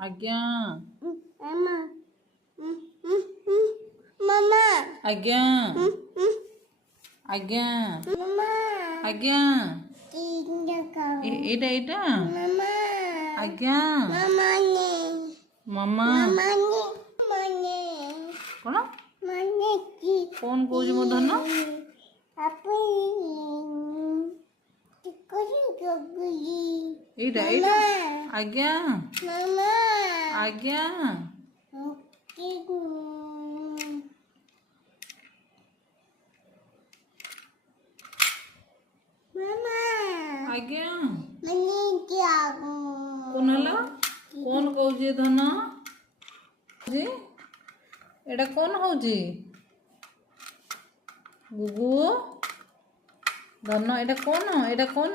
आज्ञा मामा मामा आज्ञा आज्ञा मामा आज्ञा एटा एटा मामा आज्ञा मामा ने मामा मामा ने माने कौन माने की कौन कौज मो धन आपे करी गगुली एटा एटा आज्ञा मामा आज्ञा की मामा आज्ञा मने क्या कौन हला कौन कौजे धन जी एटा कौन होजी गुगु धन एटा कौन